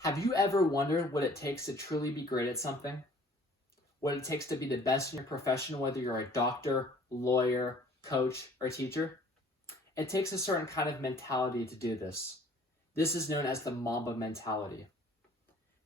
Have you ever wondered what it takes to truly be great at something? What it takes to be the best in your profession, whether you're a doctor, lawyer, coach, or teacher? It takes a certain kind of mentality to do this. This is known as the Mamba mentality.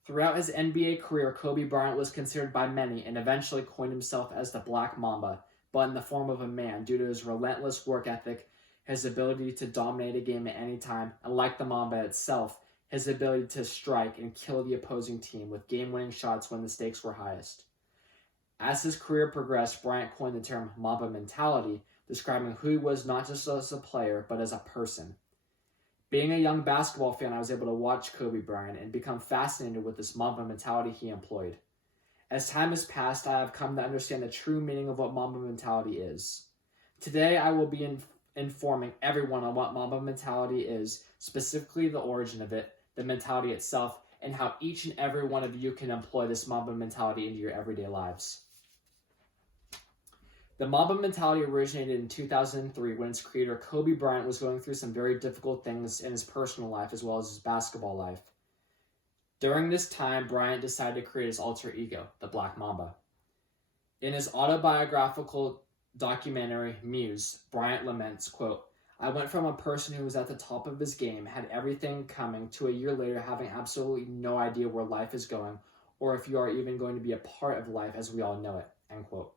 Throughout his NBA career, Kobe Bryant was considered by many and eventually coined himself as the Black Mamba, but in the form of a man due to his relentless work ethic, his ability to dominate a game at any time, and like the Mamba itself, his ability to strike and kill the opposing team with game-winning shots when the stakes were highest. As his career progressed, Bryant coined the term Mamba mentality, describing who he was not just as a player, but as a person. Being a young basketball fan, I was able to watch Kobe Bryant and become fascinated with this Mamba mentality he employed. As time has passed, I have come to understand the true meaning of what Mamba mentality is. Today, I will be informing everyone on what Mamba mentality is, specifically the origin of it, the mentality itself, and how each and every one of you can employ this Mamba mentality into your everyday lives. The Mamba mentality originated in 2003 when its creator Kobe Bryant was going through some very difficult things in his personal life as well as his basketball life. During this time, Bryant decided to create his alter ego, the Black Mamba. In his autobiographical documentary, Muse, Bryant laments, quote, "I went from a person who was at the top of his game, had everything coming, to a year later having absolutely no idea where life is going, or if you are even going to be a part of life as we all know it," end quote.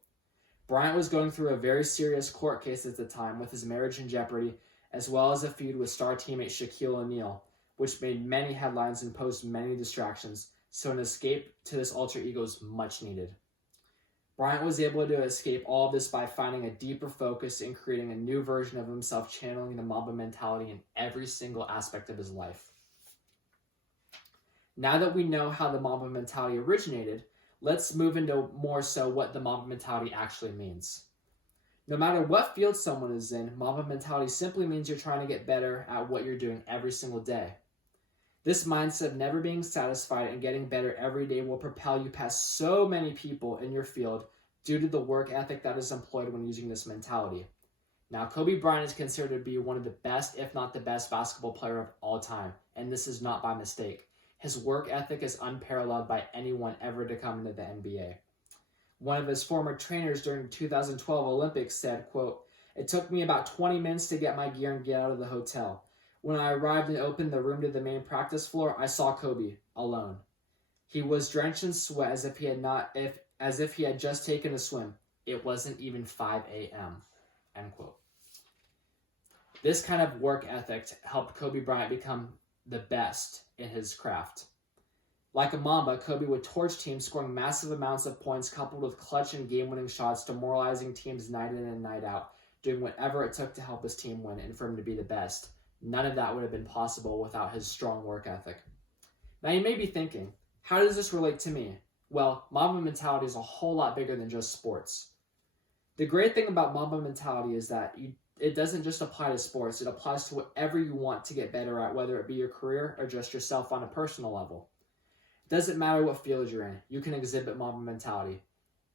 Bryant was going through a very serious court case at the time with his marriage in jeopardy, as well as a feud with star teammate Shaquille O'Neal, which made many headlines and posed many distractions, so an escape to this alter ego is much needed. Bryant was able to escape all of this by finding a deeper focus and creating a new version of himself, channeling the Mamba mentality in every single aspect of his life. Now that we know how the Mamba mentality originated, let's move into more so what the Mamba mentality actually means. No matter what field someone is in, Mamba mentality simply means you're trying to get better at what you're doing every single day. This mindset of never being satisfied and getting better every day will propel you past so many people in your field due to the work ethic that is employed when using this mentality. Now, Kobe Bryant is considered to be one of the best, if not the best, basketball player of all time, and this is not by mistake. His work ethic is unparalleled by anyone ever to come into the NBA. One of his former trainers during the 2012 Olympics said, quote, "It took me about 20 minutes to get my gear and get out of the hotel. When I arrived and opened the room to the main practice floor, I saw Kobe, alone. He was drenched in sweat as if he had just taken a swim. It wasn't even 5 a.m., end quote. This kind of work ethic helped Kobe Bryant become the best in his craft. Like a Mamba, Kobe would torch teams, scoring massive amounts of points coupled with clutch and game-winning shots, demoralizing teams night in and night out, doing whatever it took to help his team win and for him to be the best. None of that would have been possible without his strong work ethic. Now you may be thinking, how does this relate to me? Well, Mamba mentality is a whole lot bigger than just sports. The great thing about Mamba mentality is that it doesn't just apply to sports, it applies to whatever you want to get better at, whether it be your career or just yourself on a personal level. It doesn't matter what field you're in, you can exhibit Mamba mentality.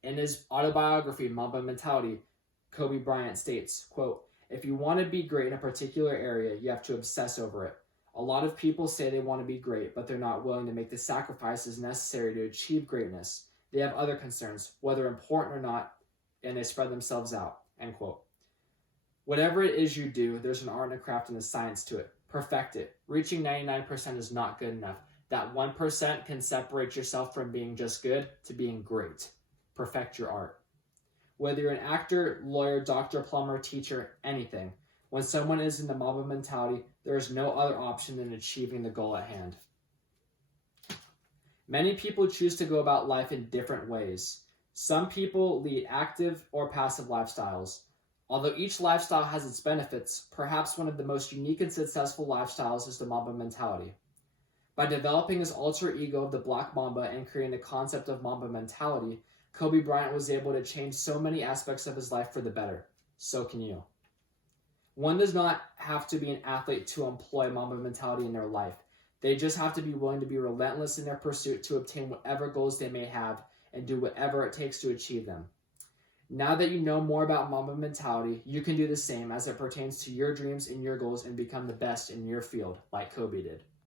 In his autobiography, Mamba Mentality, Kobe Bryant states, quote, "If you want to be great in a particular area, you have to obsess over it. A lot of people say they want to be great, but they're not willing to make the sacrifices necessary to achieve greatness. They have other concerns, whether important or not, and they spread themselves out," end quote. Whatever it is you do, there's an art and a craft and a science to it. Perfect it. Reaching 99% is not good enough. That 1% can separate yourself from being just good to being great. Perfect your art. Whether you're an actor, lawyer, doctor, plumber, teacher, anything, when someone is in the Mamba mentality, there is no other option than achieving the goal at hand. Many people choose to go about life in different ways. Some people lead active or passive lifestyles. Although each lifestyle has its benefits, perhaps one of the most unique and successful lifestyles is the Mamba mentality. By developing his alter ego of the Black Mamba and creating the concept of Mamba mentality, Kobe Bryant was able to change so many aspects of his life for the better. So can you. One does not have to be an athlete to employ Mamba mentality in their life. They just have to be willing to be relentless in their pursuit to obtain whatever goals they may have and do whatever it takes to achieve them. Now that you know more about Mamba mentality, you can do the same as it pertains to your dreams and your goals and become the best in your field like Kobe did.